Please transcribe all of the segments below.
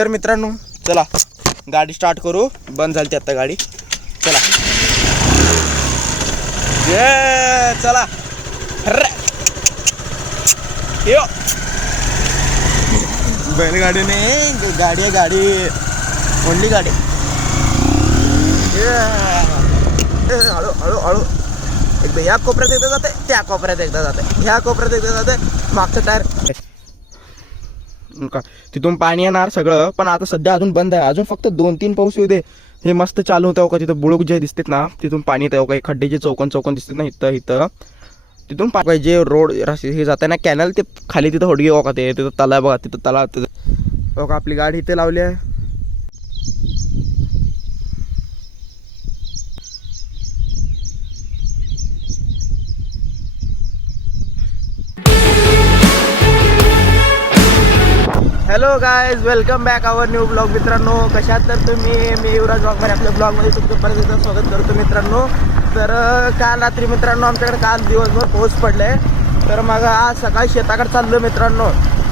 तर मित्रांनो चला गाडी स्टार्ट करू. बंद झाली आता गाडी. चला ये चला यो बैलगाडी नाही गाडी आहे. गाडी ओनली गाडी. हळू हळू हळू एकदा या कोपऱ्यात एकदा जाते, त्या कोपऱ्यात एकदा जाते, ह्या कोपऱ्यात एकदा जाते. मागचं टायर का तिथून पाणी येणार सगळं. पण आता सध्या अजून बंद आहे. अजून फक्त 2-3 पाऊस येऊ दे. हे मस्त चालू होतं का. तिथं बुळूक जे दिसतात ना तिथून पाणी येतं का. खड्डे जे चौकन दिसतात ना इथं इथं तिथून पाणी जे रोड हे जात आहे ना कॅनल ते खाली तिथं होडगी हो का. ते तिथं तलाव बघा. तिथं तलाव हो का. आपली गाडी इथे लावली आहे. हॅलो गायज, वेलकम बॅक आवर न्यू ब्लॉग. मित्रांनो कशात तर तुम्ही. मी युवराज ब्लॉगमध्ये आपल्या ब्लॉगमध्ये तुमचं परत एकदा स्वागत करतो मित्रांनो. तर काल रात्री मित्रांनो आमच्याकडे काल दिवसभर पाऊस पडले. तर मग आज सकाळी शेताकडे चाललो मित्रांनो.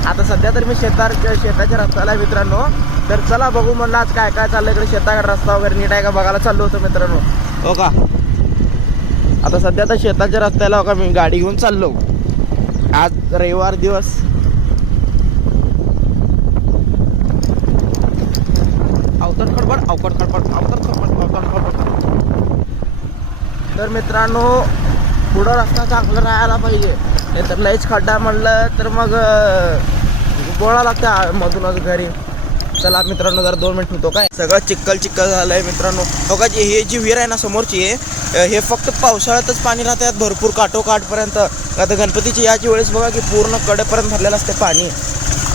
आता सध्या तर मी शेताच्या रस्त्याला आहे मित्रांनो. तर चला बघू म्हणलं आज काय काय चाललं इकडे शेताकडे. रस्ता वगैरे नीट आहे का बघायला चाललो होतो मित्रांनो. हो का. आता सध्या तर शेताच्या रस्त्याला हो का मी गाडी घेऊन चाललो. आज रविवार दिवस. अवकड खडबड. तर मित्रांनो पुढं रस्ता चांगला राहायला पाहिजे. नाही तर लईच खड्डा म्हणलं तर मग बोळा लागतं मधूनच घरी. चला मित्रांनो जरा 2 मिनिट होतो काय. सगळं चिक्कल झालंय मित्रांनो. हो का. हे जी विहीर आहे ना समोरची हे फक्त पावसाळ्यातच पाणी राहतात भरपूर काठोकाठपर्यंत. आता गणपतीची याची वेळेस बघा की पूर्ण कडेपर्यंत भरलेलं असते पाणी.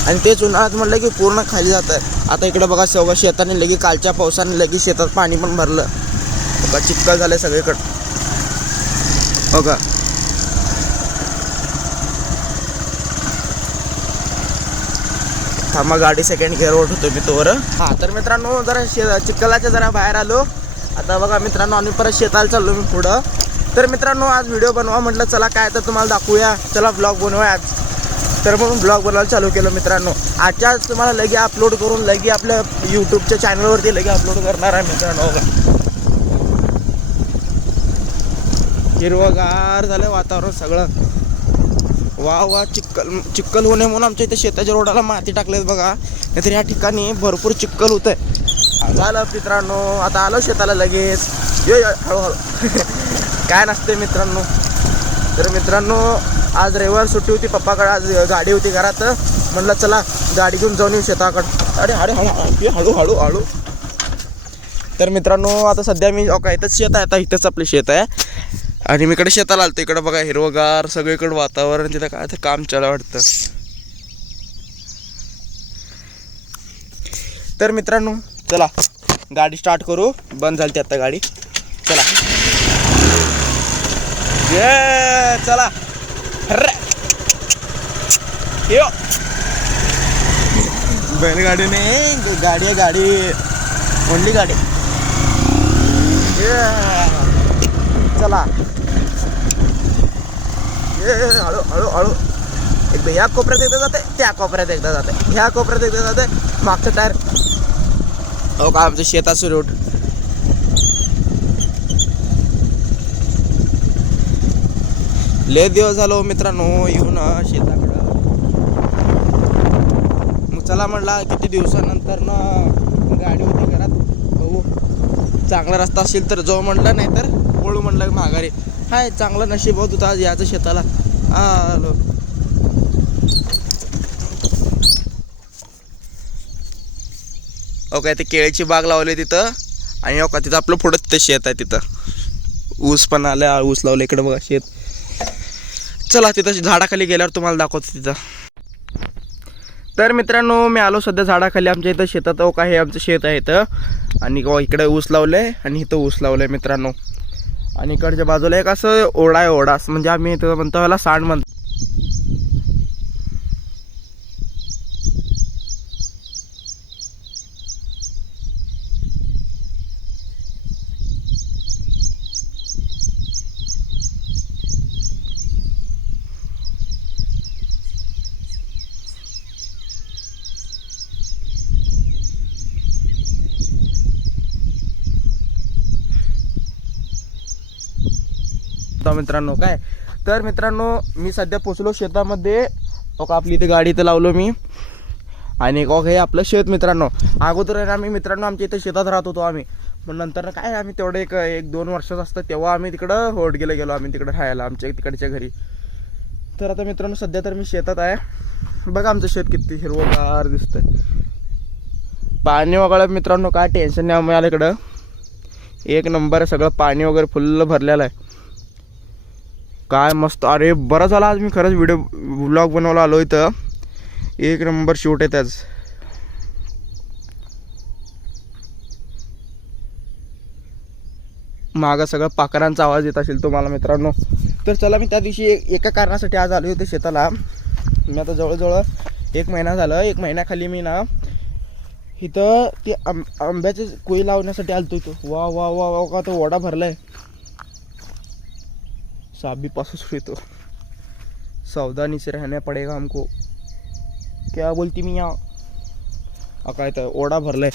आणि तेच उन्हाळ्यात म्हटलं की पूर्ण खाली जातं. आता इकडे बघा सगळं शेताने लगे कालच्या पावसाने लगे शेतात पाणी पण भरलं. बघा चिक्कल झालं सगळीकडं. बघा थांबा गाडी सेकंड गिअरवर होतो मी तोवर. हां तर मित्रांनो जरा चिक्कलाच्या जरा बाहेर आलो. आता बघा मित्रांनो आम्ही परत शेताला चाललो मी पुढं. तर मित्रांनो आज व्हिडिओ बनवा म्हटलं चला काय तर तुम्हाला दाखवूया. चला ब्लॉग बनवूया आज. तर म्हणून ब्लॉग बनवायला चालू केलं मित्रांनो. आजच्या तुम्हाला लगे अपलोड करून लगे आपल्या यूट्यूबच्या चॅनलवरती लगे अपलोड करणार आहे मित्रांनो. हिरवगार झालं वातावरण सगळं. वा चिक्कल होणे म्हणून आमच्या इथे शेताच्या रोडाला माती टाकलेत बघा. नाहीतर या ठिकाणी भरपूर चिक्कल होत आहे. झालं मित्रांनो आता आलो शेताला लगेच. हळूहळू काय नसते मित्रांनो. तर मित्रांनो आज रविवार सुट्टी होती. पप्पाकडे आज गाडी होती घरात. म्हणलं चला गाडी घेऊन जाऊन येऊ शेताकडं. अरे हळू. तर मित्रांनो आता सध्या मी इथंच शेत आहे. आता इथंच आपले शेत आहे. आणि मी इकडे शेताला आलतो. इकडं बघा हिरवगार सगळीकडं वातावरण. तिथं काय तर काम चालू वाटतं. तर मित्रांनो चला गाडी स्टार्ट करू. बंद झाली आता गाडी. चला ये चला यो बैलगाडी नाही गाडी आहे. गाडी ओनली गाडी. चला हळू हळू हळू एकदा या कोपऱ्यात एकदा जाते, त्या कोपऱ्यात एकदा जाते, ह्या कोपऱ्यात एकदा जाते. मागचं टायर हो का. आमचं शेताचं रोड. लय दिवस झालो मित्रांनो येऊन शेताकडं. मग चला म्हणला किती दिवसानंतर ना गाडी होती घरात. बघू चांगला रस्ता असेल तर जाऊ म्हणलं. नाही तर वळू म्हणलं माघारी. हाय चांगलं नशीब होत होतं आज याचं शेताला. आलो हो काय. ते केळीची बाग लावली तिथं. आणि हो का तिथं आपलं पुढं तिथं शेत आहे. तिथं ऊस पण आलं. ऊस लावलं इकडं बघा शेत. चला तिथं झाडाखाली गेल्यावर तुम्हाला दाखवतो तिथं. तर मित्रांनो मी आलो सध्या झाडाखाली. आमच्या इथं शेतात हो का हे आमचं शेत आहे इथं. आणि इकडे ऊस लावलंय आणि इथं ऊस लावलंय मित्रांनो. आणि इकडच्या बाजूला एक असं ओढा आहे. ओढा म्हणजे आम्ही इथं म्हणतो ह्याला सांड म्हणतो. जाऊ मित्रांनो. काय तर मित्रांनो मी सध्या पोचलो शेतामध्ये. आपली इथे गाडी इथं लावलो मी आणि हे आपलं शेत मित्रांनो. अगोदर आम्ही मित्रांनो आमच्या इथे शेतात राहत होतो आम्ही. पण नंतर काय आम्ही तेवढं एक 2 वर्षाचं असतं तेव्हा आम्ही तिकडं होडगेला गेलो आम्ही तिकडं राहायला आमच्या तिकडच्या घरी. तर आता मित्रांनो सध्या तर मी शेतात आहे. बघा आमचं शेत किती हिरवंगार दिसतंय. पाणी वगैरे मित्रांनो काय टेन्शन नाही आम्हाला इकडं. एक नंबर आहे सगळं. पाणी वगैरे फुल्ल भरलेलं आहे. काय मस्त. अरे बरं झालं आज मी खरंच व्लॉग बनवायला आलो इथं. एक नंबर शूट आहे त्याच. मागं सगळं पाखरांचा आवाज येत असेल तुम्हाला मित्रांनो. तर चला मी त्या दिवशी एका कारणासाठी आज आलो होते शेताला. मी आता जवळजवळ 1 महिना झालं. 1 महिन्याखाली मी ना इथं ते आंब्याचे कोई लावण्यासाठी आलतो इथं. वा वा वा वा का तो ओढा भरलाय. साबी पासून येतो. सावधानी से रहना पडेगा हमको. क्या बोलती मी या काय तर ओढा भरलाय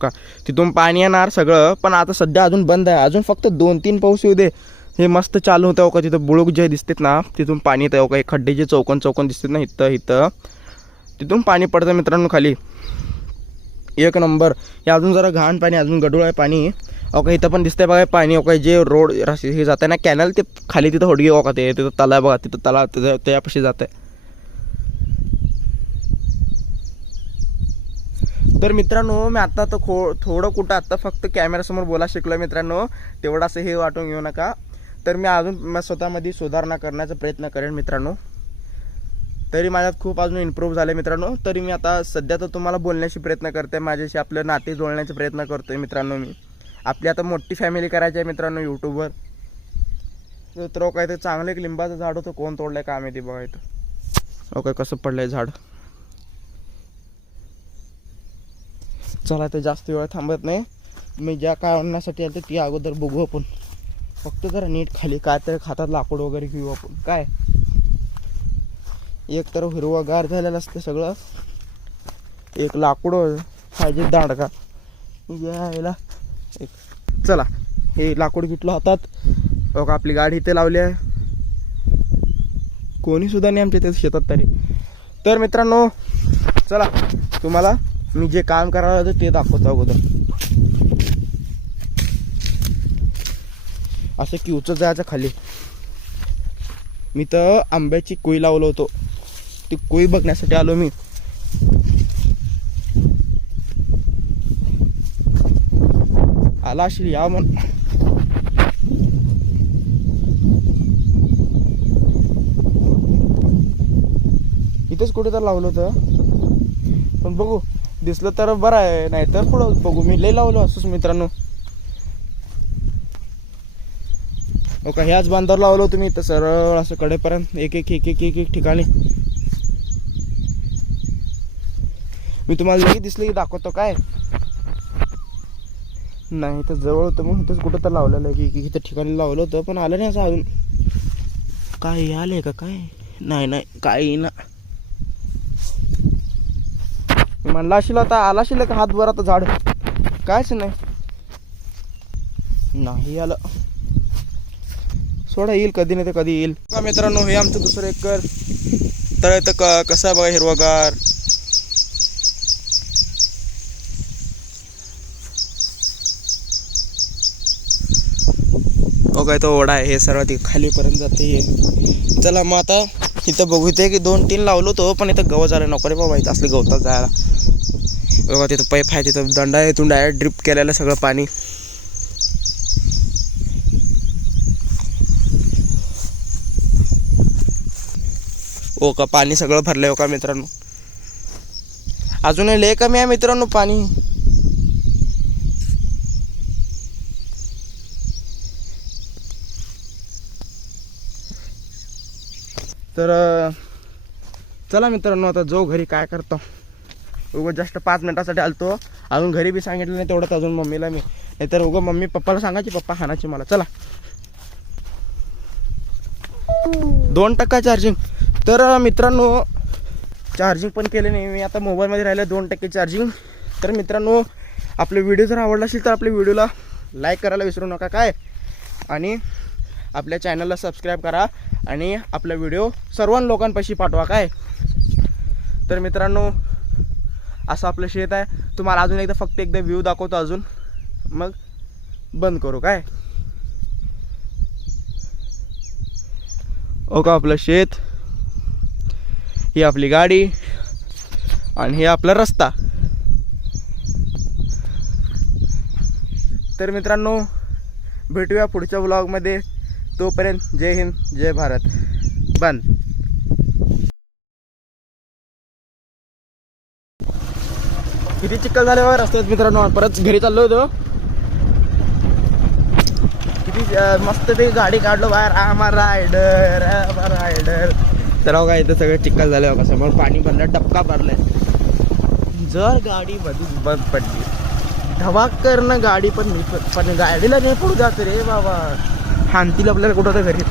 का. तिथून पाणी येणार सगळं. पण आता सध्या अजून बंद आहे. अजून फक्त 2-3 पाऊस येऊ दे. हे मस्त चालू होतं का. तिथं बुळूक जे दिसतात ना तिथून पाणी येतं का. खड्डे जे चौकन दिसतात ना इथं तिथून पाणी पडतं मित्रांनो खाली. एक नंबर. हे अजून जरा घाण पाणी अजून गढूळ आहे पाणी. का इथं पण दिसतंय बघा पाणी. का जे रोड हे जात आहे ना कॅनल ते खाली तिथं होडगी का ते तिथं तलाव बघा. तिथं तलाव त्यापाशी जात आहे. तर मित्रांनो मी आता तर थोडं कुठं आत्ता फक्त कॅमेऱ्यासमोर बोला शिकलो मित्रांनो. तेवढं असं हे वाटून घेऊ नका. तर मी अजून स्वतःमध्ये सुधारणा करण्याचा प्रयत्न करेन मित्रांनो. तरी माझ्यात खूप अजून इम्प्रूव्ह झाले मित्रांनो. तरी मी आता सध्या तर तुम्हाला बोलण्याची प्रयत्न करते. माझ्याशी आपलं नाते जोडण्याचा प्रयत्न करतोय मित्रांनो मी. आपली आता मोठी फॅमिली करायची आहे मित्रांनो यूट्यूबवर. तर काय ते चांगलं एक लिंबाचं झाड होतं. कोण तोडलंय का माहिती बघा इथं. ओके कसं पडलंय झाड. चला ते जास्त वेळ थांबत नाही. मी ज्या काय आणण्यासाठी आलं ती अगोदर बघू आपण. फक्त जरा नीट खाली काय तर खातात लाकूड वगैरे घेऊ आपण. काय एक तर हिरवंगार झालेलं असतं सगळं. एक लाकूड पाहिजे दांडका यायला. चला हे लाकूड घेतलं हातात. बघा आपली गाडी इथे लावली आहे. कोणी सुद्धा नाही आमच्या इथे शेतात तरी. तर मित्रांनो चला तुम्हाला मी जे काम करायला होतं ते दाखवतो अगोदर. असं किवचं जायचं खाली. मी तर आंब्याची कोई लावलो होतो. ती कोई बघण्यासाठी आलो मी. आला असेल या मन. इथेच कुठे तर लावलं होतं पण बघू दिसलं तर बरं आहे. नाही तर पुढं बघू. मी लय लावलो असंच मित्रांनो. ओके ह्याच बांधावर लावलो तुम्ही तर सरळ असं कडेपर्यंत एक एक एक एक एक एक ठिकाणी. मी तुम्हाला लगेच दिसले की दाखवतो. काय नाही तर जवळ होतं मग इथंच कुठं तर लावलेलं आहे की इथं ठिकाणी लावलं होतं पण आलं नाही असं अजून. काय आलंय का काय. नाही काय ना. म्हणला असेल आता आला असेल का हात वर आता झाड कायच नाही आलं. सोडा येईल कधी नाही तर कधी येईल. का मित्रांनो हे आमचं दुसरं एकर तर इथं कसं आहे बघा हिरवागार. काय तो ओढा आहे हे सर्व ती खालीपर्यंत जाते. चला मग आता इथं बघू. इथे की 2-3 लावलो तो पण इथं गवत झालं नको रे बाबा. इथं असले गवतात जायला. बघा तिथं पाईप आहे. तिथं दंडा आहे. इथून डायरेक्ट ड्रिप केलेलं सगळं पाणी. का पाणी सगळं भरलंय का मित्रांनो. अजूनही लय कमी आहे मित्रांनो पाणी. तर चला मित्रांनो आता जाऊ घरी. काय करतो उगं जस्ट 5 मिनिटासाठी आलतो. अजून घरी बी सांगितलं नाही तेवढंच अजून मम्मीला मी. नाहीतर उगं मम्मी पप्पाला सांगायची पप्पा हाणायची मला. चला 2% चार्जिंग. तर मित्रांनो चार्जिंग पण केले नाही मी. आता मोबाईलमध्ये राहिलं 2% चार्जिंग. तर मित्रांनो आपले व्हिडिओ जर आवडला असेल तर आपल्या व्हिडिओला लाईक करायला विसरू नका. काय आणि आपल्या चॅनलला सबस्क्राईब करा आणि आपला व्हिडिओ सर्व लोकांपाशी पाठवा काय. तर मित्रांनो असं आपलं शेत आहे. तुम्हाला अजून एकदा फक्त एकदा व्ह्यू दाखवतो अजून, मग बंद करू काय. ओके आपलं शेत, ही आपली गाडी आणि हे आपला रस्ता. तर मित्रांनो भेटूया पुढच्या व्लॉगमध्ये. तोपर्यंत जय हिंद जय भारत. बंद. किती चिखल झाले बघा रस्त्यात मित्रांनो. परत घरी चाललो होतो. किती मस्त ते गाडी काढलो बाहेर. आम्हा रायडर आम्हा रायडर. तर काय इथं सगळं चिखल झालं बघा. समोर पाणी भरलं, टपका भरलाय. जर गाडी मधून बंद पडली धवाकरनं गाडी पण गाडीला नाही पडू जात रे बाबा. हानतील आपल्याला कुठं तर घरी.